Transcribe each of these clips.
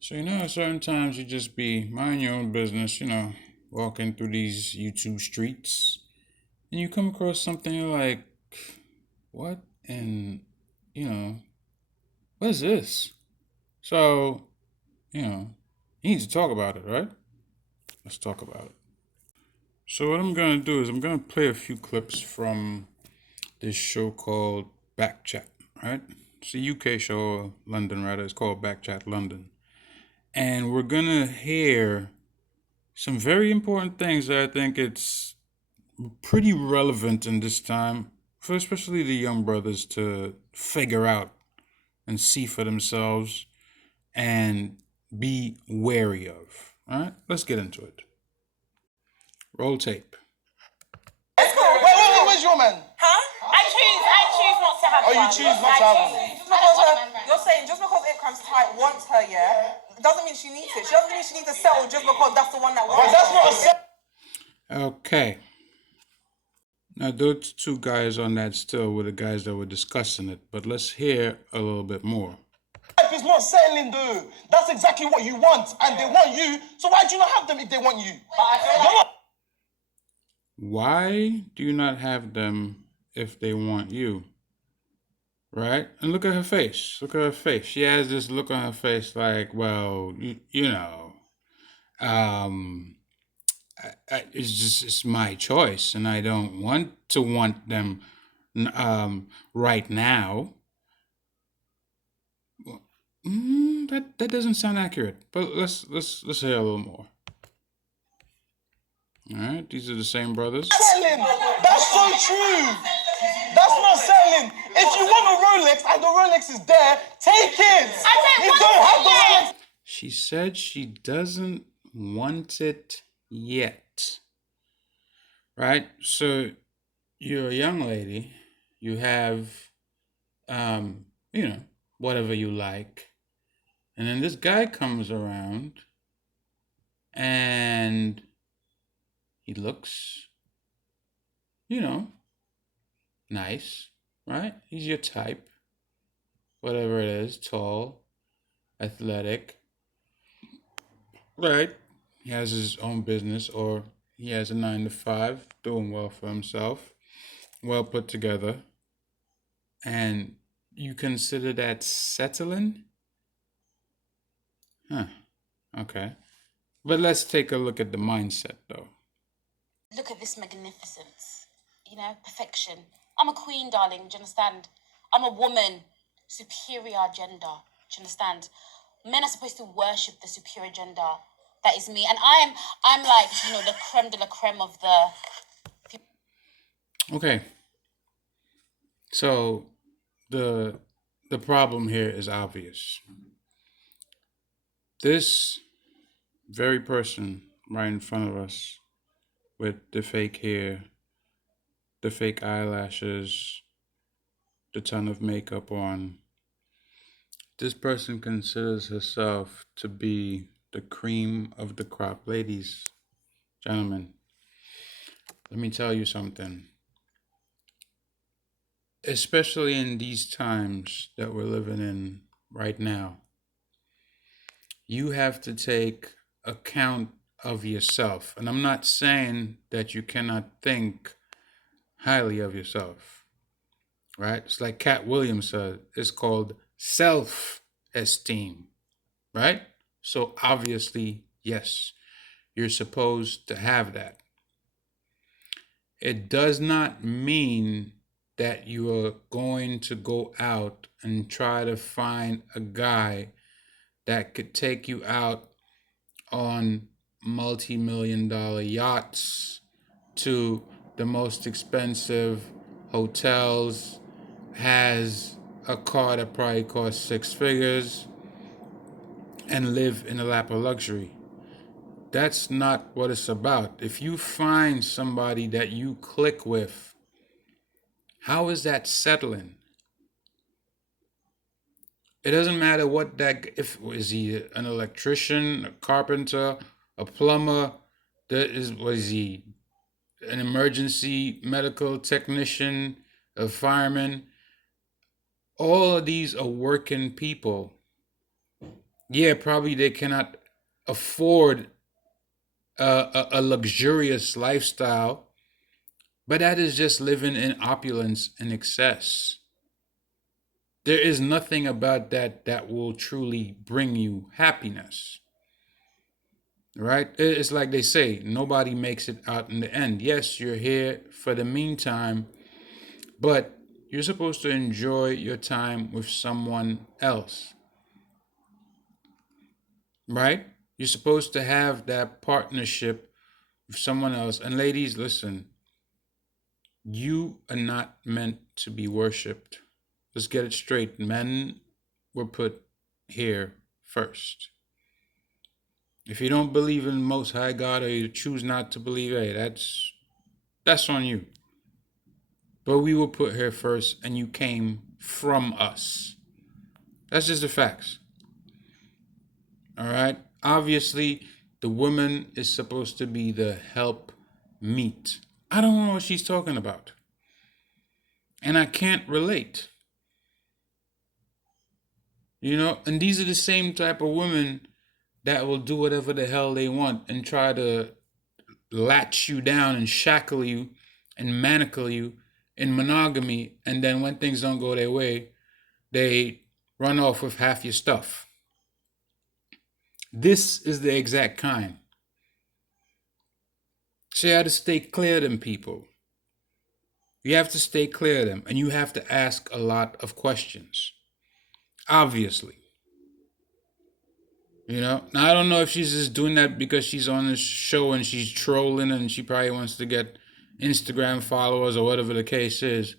So, at certain times you just be mind your own business, walking through these YouTube streets, and you come across something you're like, what? And, you know, what is this? So, you need to talk about it, right? Let's talk about it. So, what I'm going to do is I'm going to play a few clips from this show called Backchat, right? It's a UK show, London rather. It's called Backchat London. And we're going to hear some very important things that I think it's pretty relevant in this time for especially the young brothers to figure out and see for themselves and be wary of. All right, let's get into it. Roll tape. Let's go. Wait, where's your man? Huh? I choose not to have Oh, you fun. choose not to have one. You're saying just because Ikram's tight wants her, yeah, doesn't mean she needs it. She doesn't mean she needs to settle just because that's the one that wants But that's not a set. Okay. Now, those two guys on that still were the guys that were discussing it, but let's hear a little bit more. Life is not settling, though. That's exactly what you want, and they want you. So why do you not have them if they want you? But I feel like Why do you not have them if they want you? Right? And look at her face. Look at her face. She has this look on her face like, well, um, it's my choice, and I don't want them right now. That doesn't sound accurate. But let's hear a little more. All right, these are the same brothers. Settling. That's so true. That's not settling. If you want a Rolex and the Rolex is there, take it. You don't have the Rolex. She said she doesn't want it yet. Right? So you're a young lady, you have whatever you like. And then this guy comes around and he looks, nice, right? He's your type, whatever it is, tall, athletic, right? He has his own business or he has a 9 to 5, doing well for himself, well put together. And you consider that settling? Huh. Okay. But let's take a look at the mindset though. Look at this magnificence, perfection. I'm a queen, darling, do you understand? I'm a woman, superior gender, do you understand? Men are supposed to worship the superior gender. That is me. And I'm like, the creme de la creme of the... Okay. So the problem here is obvious. This very person right in front of us with the fake hair, the fake eyelashes, the ton of makeup on, this person considers herself to be the cream of the crop. Ladies, gentlemen, let me tell you something. Especially in these times that we're living in right now, you have to take account of yourself. And I'm not saying that you cannot think highly of yourself, right? It's like Cat Williams said, it's called self-esteem, right? So obviously, yes, you're supposed to have that. It does not mean that you are going to go out and try to find a guy that could take you out on multi-million-dollar yachts to the most expensive hotels, has a car that probably costs 6 figures, and live in a lap of luxury. That's not what it's about. If you find somebody that you click with, how is that settling? It doesn't matter what if is he an electrician, a carpenter, a plumber, was he an emergency medical technician, a fireman? All of these are working people. Yeah, probably they cannot afford a luxurious lifestyle, but that is just living in opulence and excess. There is nothing about that that will truly bring you happiness, right? It's like they say, nobody makes it out in the end. Yes, you're here for the meantime, but you're supposed to enjoy your time with someone else, right? You're supposed to have that partnership with someone else. And ladies, listen, you are not meant to be worshipped. Let's get it straight. Men were put here first. If you don't believe in the Most High God, or you choose not to believe, hey, that's on you. But we were put here first, and you came from us. That's just the facts. All right. Obviously, the woman is supposed to be the help meet. I don't know what she's talking about, and I can't relate. And these are the same type of women that will do whatever the hell they want and try to latch you down and shackle you and manacle you in monogamy. And then when things don't go their way, they run off with half your stuff. This is the exact kind. So you have to stay clear of them people. You have to stay clear of them, and you have to ask a lot of questions. Obviously. Now I don't know if she's just doing that because she's on this show and she's trolling and she probably wants to get Instagram followers or whatever the case is.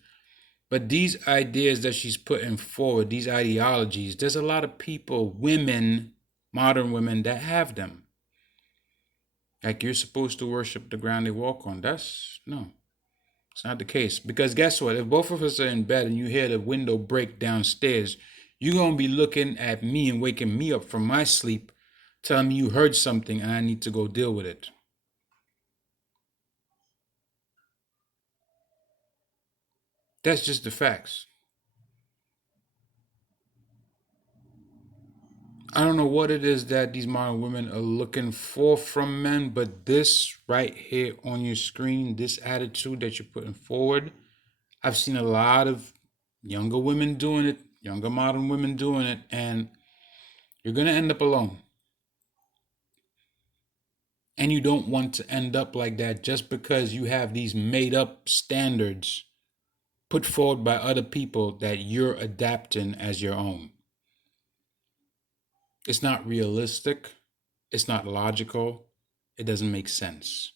But these ideas that she's putting forward, these ideologies, there's a lot of people, women, modern women, that have them. Like, you're supposed to worship the ground they walk on. No, it's not the case. Because guess what? If both of us are in bed and you hear the window break downstairs, you're going to be looking at me and waking me up from my sleep, telling me you heard something and I need to go deal with it. That's just the facts. I don't know what it is that these modern women are looking for from men, but this right here on your screen, this attitude that you're putting forward, I've seen a lot of younger women doing it, younger modern women doing it, and you're going to end up alone. And you don't want to end up like that just because you have these made up standards put forward by other people that you're adapting as your own. It's not realistic. It's not logical. It doesn't make sense.